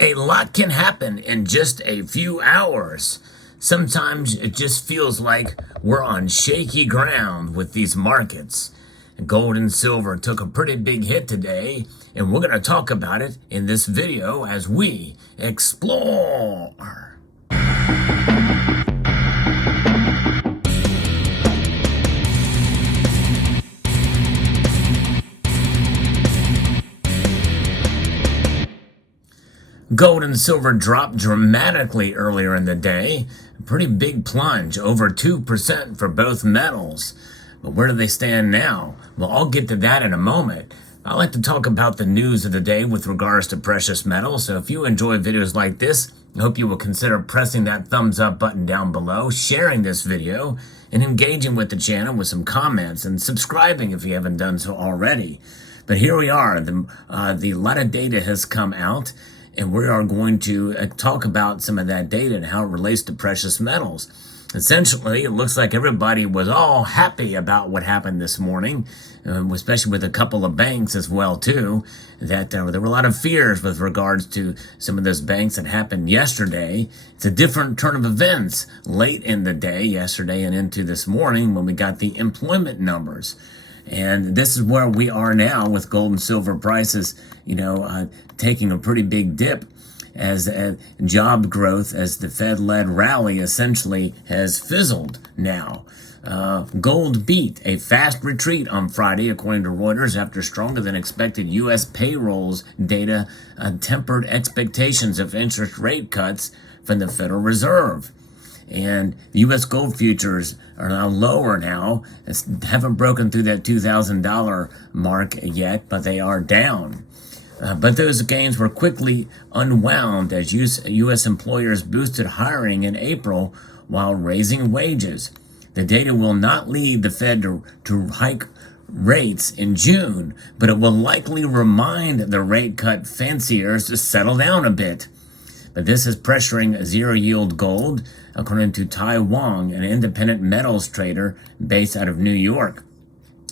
A lot can happen in just a few hours. Sometimes it just feels like we're on shaky ground with these markets. Gold and silver took a pretty big hit today, and we're going to talk about it in this video as we explore. Gold and silver dropped dramatically earlier in the day. A pretty big plunge, over 2% for both metals. But where do they stand now? Well, I'll get to that in a moment. I like to talk about the news of the day with regards to precious metals. So if you enjoy videos like this, I hope you will consider pressing that thumbs up button down below, sharing this video, and engaging with the channel with some comments and subscribing if you haven't done so already. But here we are. The lot of data has come out, and we are going to talk about some of that data and how it relates to precious metals. Essentially, it looks like everybody was all happy about what happened this morning, especially with a couple of banks as well, too, that there were a lot of fears with regards to some of those banks that happened yesterday. It's a different turn of events late in the day, yesterday and into this morning, when we got the employment numbers. And this is where we are now with gold and silver prices, taking a pretty big dip as job growth, as the Fed-led rally essentially has fizzled now. Gold beat a fast retreat on Friday, according to Reuters, after stronger than expected U.S. payrolls data tempered expectations of interest rate cuts from the Federal Reserve. And the U.S. gold futures are now lower now. Haven't broken through that $2,000 mark yet, but they are down. But those gains were quickly unwound as U.S. employers boosted hiring in April while raising wages. The data will not lead the Fed to hike rates in June, but it will likely remind the rate cut fanciers to settle down a bit. But this is pressuring zero-yield gold, according to Tai Wong, an independent metals trader based out of New York.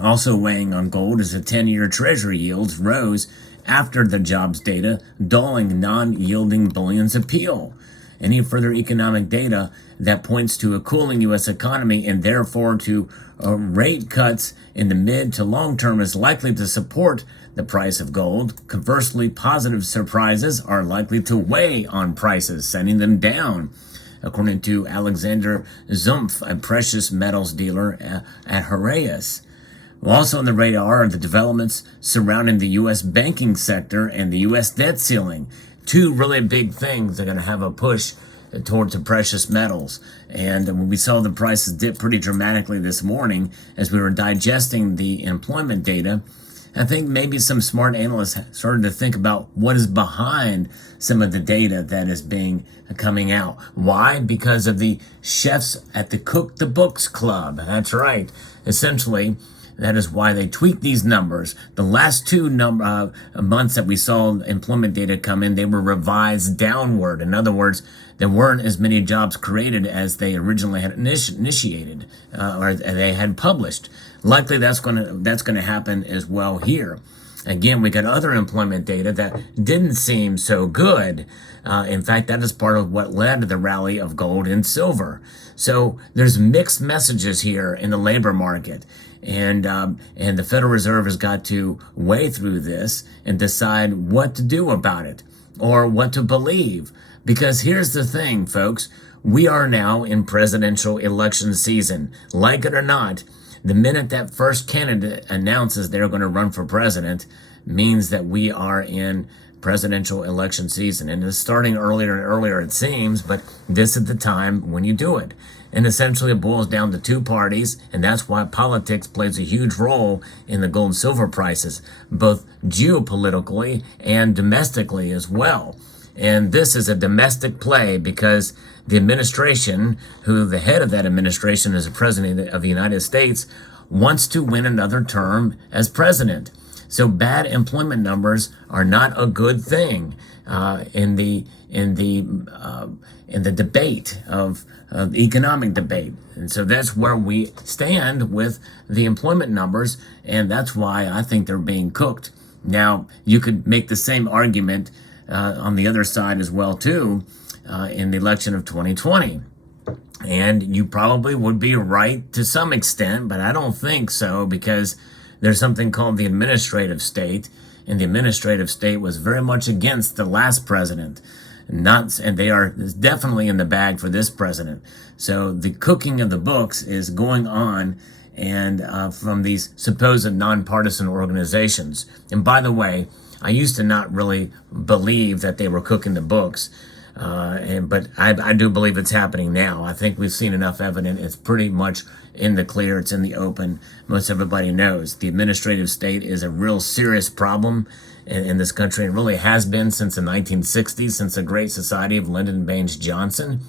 Also weighing on gold is the 10-year Treasury yields rose after the jobs data, dulling non-yielding bullion's appeal. Any further economic data that points to a cooling U.S. economy and therefore to rate cuts in the mid to long term is likely to support the price of gold. Conversely, positive surprises are likely to weigh on prices, sending them down, according to Alexander Zumpf, a precious metals dealer at Heraeus. Also on the radar are the developments surrounding the U.S. banking sector and the U.S. debt ceiling. Two really big things that are going to have a push towards the precious metals. And when we saw the prices dip pretty dramatically this morning as we were digesting the employment data, I think maybe some smart analysts started to think about what is behind some of the data that is coming out. Why? Because of the chefs at the Cook the Books Club. That's right. Essentially, that is why they tweaked these numbers. The last two months that we saw employment data come in, they were revised downward. In other words, there weren't as many jobs created as they originally had initiated or they had published. Likely that's going to happen as well here. Again, we got other employment data that didn't seem so good. In fact, that is part of what led to the rally of gold and silver. So there's mixed messages here in the labor market. And the Federal Reserve has got to weigh through this and decide what to do about it or what to believe. Because here's the thing, folks. We are now in presidential election season. Like it or not, the minute that first candidate announces they're going to run for president means that we are in presidential election season. And it's starting earlier and earlier, it seems, but this is the time when you do it. And essentially it boils down to two parties, and that's why politics plays a huge role in the gold and silver prices, both geopolitically and domestically as well. And this is a domestic play because the administration, who the head of that administration is the president of the United States, wants to win another term as president. So bad employment numbers are not a good thing in the debate of economic debate. And so that's where we stand with the employment numbers, and that's why I think they're being cooked. Now, you could make the same argument on the other side as well too, in the election of 2020. And you probably would be right to some extent, but I don't think so, because there's something called the administrative state, and the administrative state was very much against the last president. And they are definitely in the bag for this president. So the cooking of the books is going on, and from these supposed nonpartisan organizations. And by the way, I used to not really believe that they were cooking the books. But I do believe it's happening now. I think we've seen enough evidence. It's pretty much in the clear. It's in the open. Most everybody knows the administrative state is a real serious problem in this country. It really has been since the 1960s, since the Great Society of Lyndon Baines Johnson.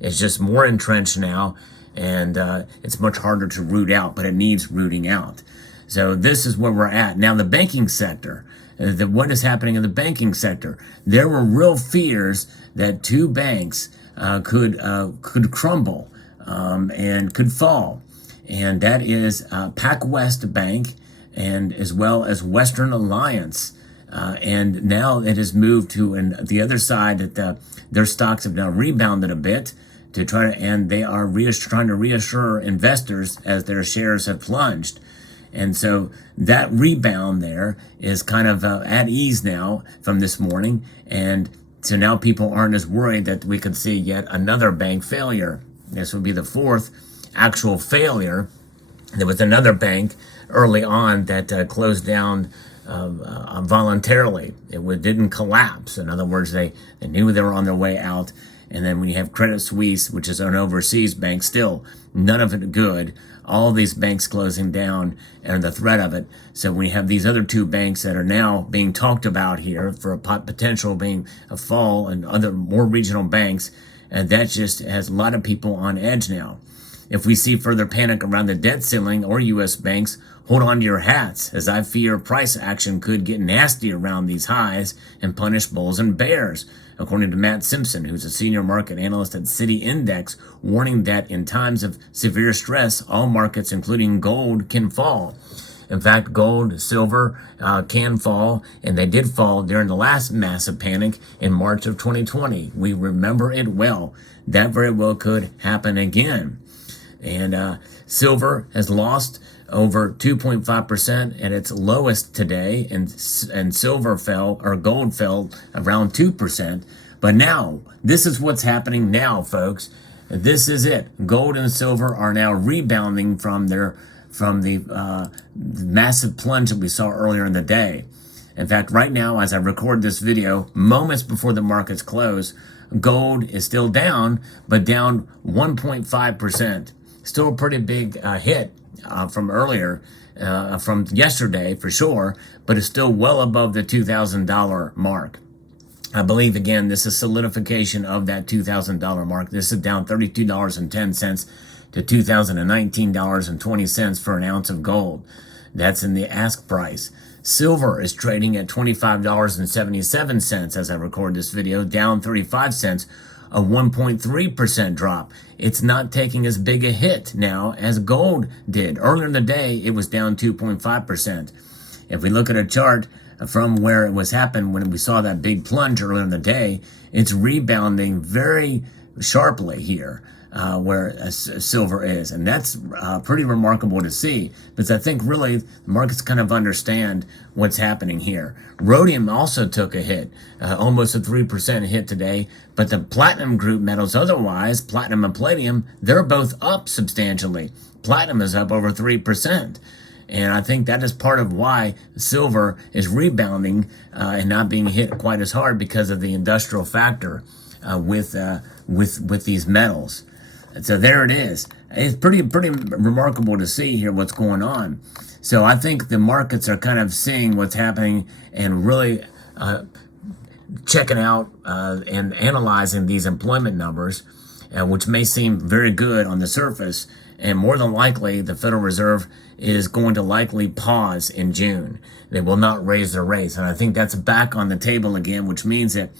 It's just more entrenched now, and it's much harder to root out, but it needs rooting out. So this is where we're at. Now, the banking sector. What is happening in the banking sector? There were real fears that two banks could crumble and could fall, and that is PacWest Bank and as well as Western Alliance. And now it has moved to the other side, that their stocks have now rebounded a bit to try to, and they are trying to reassure investors as their shares have plunged. And so that rebound there is kind of at ease now from this morning. And so now people aren't as worried that we could see yet another bank failure. This would be the fourth actual failure. There was another bank early on that closed down voluntarily. It didn't collapse. In other words, they knew they were on their way out. And then when you have Credit Suisse, which is an overseas bank, still none of it good. All these banks closing down and the threat of it. So we have these other two banks that are now being talked about here for a potential being a fall, and other more regional banks. And that just has a lot of people on edge now. If we see further panic around the debt ceiling or U.S. banks, hold on to your hats, as I fear price action could get nasty around these highs and punish bulls and bears. According to Matt Simpson, who's a senior market analyst at Citi Index, warning that in times of severe stress, all markets, including gold, can fall. In fact, gold, silver can fall, and they did fall during the last massive panic in March of 2020. We remember it well. That very well could happen again. And silver has lost over 2.5% at its lowest today, and silver fell, or gold fell around 2%. But now, this is what's happening now, folks. This is it. Gold and silver are now rebounding from the massive plunge that we saw earlier in the day. In fact, right now, as I record this video, moments before the markets close, gold is still down, but down 1.5%. Still a pretty big hit from earlier, from yesterday for sure, but it's still well above the $2,000 mark. I believe, again, this is solidification of that $2,000 mark. This is down $32.10 to $2,019.20 for an ounce of gold. That's in the ask price. Silver is trading at $25.77 as I record this video, down 35 cents, a 1.3% drop. It's not taking as big a hit now as gold did. Earlier in the day, it was down 2.5%. If we look at a chart from where it was happened when we saw that big plunge earlier in the day, it's rebounding very sharply here. Where silver is. And that's pretty remarkable to see, because I think really the markets kind of understand what's happening here. Rhodium also took a hit, almost a 3% hit today, but the platinum group metals otherwise, platinum and palladium, they're both up substantially. Platinum is up over 3%. And I think that is part of why silver is rebounding and not being hit quite as hard, because of the industrial factor with these metals. So there it is. It's pretty remarkable to see here what's going on. So I think the markets are kind of seeing what's happening and really checking out and analyzing these employment numbers, which may seem very good on the surface. And more than likely, the Federal Reserve is going to likely pause in June. They will not raise their rates. And I think that's back on the table again, which means that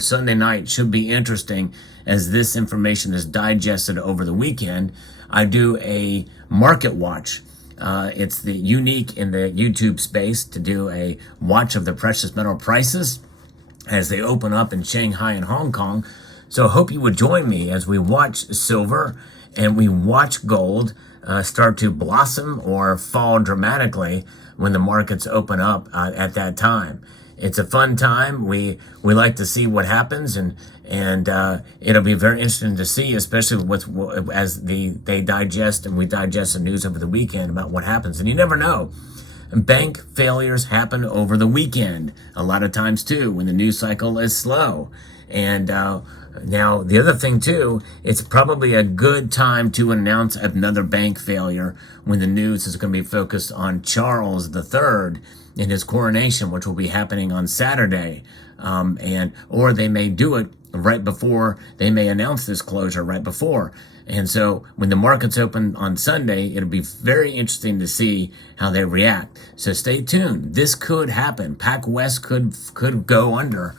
Sunday night should be interesting as this information is digested over the weekend. I do a market watch It's the unique in the YouTube space to do a watch of the precious metal prices as they open up in Shanghai and Hong Kong. So I hope you would join me as we watch silver and we watch gold start to blossom or fall dramatically when the markets open up at that time. It's a fun time. We like to see what happens, and it'll be very interesting to see, especially as they digest and we digest the news over the weekend about what happens. And you never know. Bank failures happen over the weekend a lot of times too when the news cycle is slow. And now the other thing too, it's probably a good time to announce another bank failure when the news is going to be focused on Charles III in his coronation, which will be happening on Saturday. Or they may do it right before, they may announce this closure right before. And so when the markets open on Sunday, it'll be very interesting to see how they react. So stay tuned. This could happen. PacWest could go under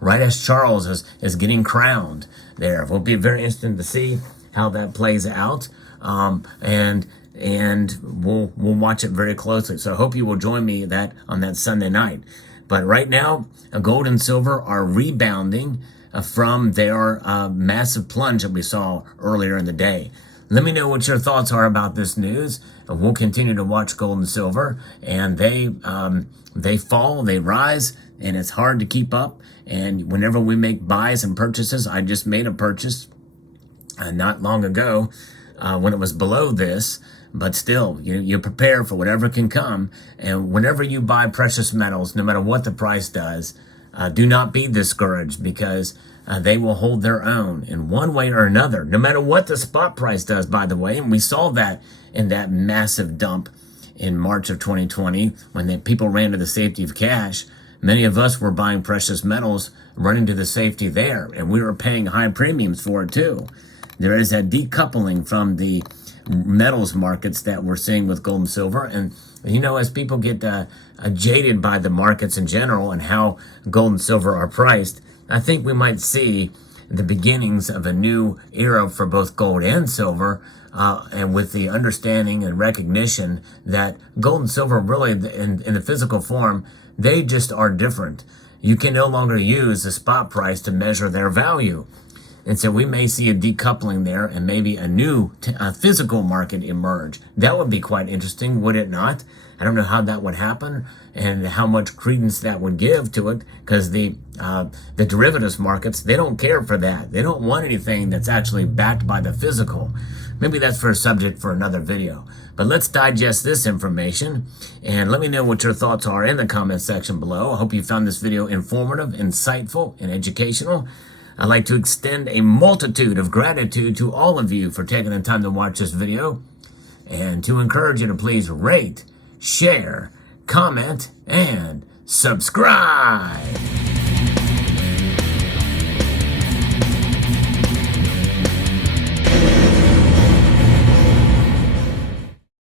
right as Charles is getting crowned there. It will be very interesting to see how that plays out. And we'll watch it very closely. So I hope you will join me on that Sunday night. But right now, gold and silver are rebounding from their massive plunge that we saw earlier in the day. Let me know what your thoughts are about this news. We'll continue to watch gold and silver, and they fall, they rise, and it's hard to keep up. And whenever we make buys and purchases, I just made a purchase not long ago when it was below this. But still, you prepare for whatever can come. And whenever you buy precious metals, no matter what the price does, do not be discouraged, because they will hold their own in one way or another, no matter what the spot price does, by the way. And we saw that in that massive dump in March of 2020 when people ran to the safety of cash. Many of us were buying precious metals, running to the safety there, and we were paying high premiums for it too. There is a decoupling from the metals markets that we're seeing with gold and silver. And as people get jaded by the markets in general and how gold and silver are priced, I think we might see the beginnings of a new era for both gold and silver, and with the understanding and recognition that gold and silver really in the physical form, they just are different. You can no longer use the spot price to measure their value. And so we may see a decoupling there and maybe a new physical market emerge. That would be quite interesting, would it not? I don't know how that would happen and how much credence that would give to it, because the derivatives markets, they don't care for that. They don't want anything that's actually backed by the physical. Maybe that's for a subject for another video. But let's digest this information and let me know what your thoughts are in the comment section below. I hope you found this video informative, insightful, and educational. I'd like to extend a multitude of gratitude to all of you for taking the time to watch this video, and to encourage you to please rate, share, comment, and subscribe.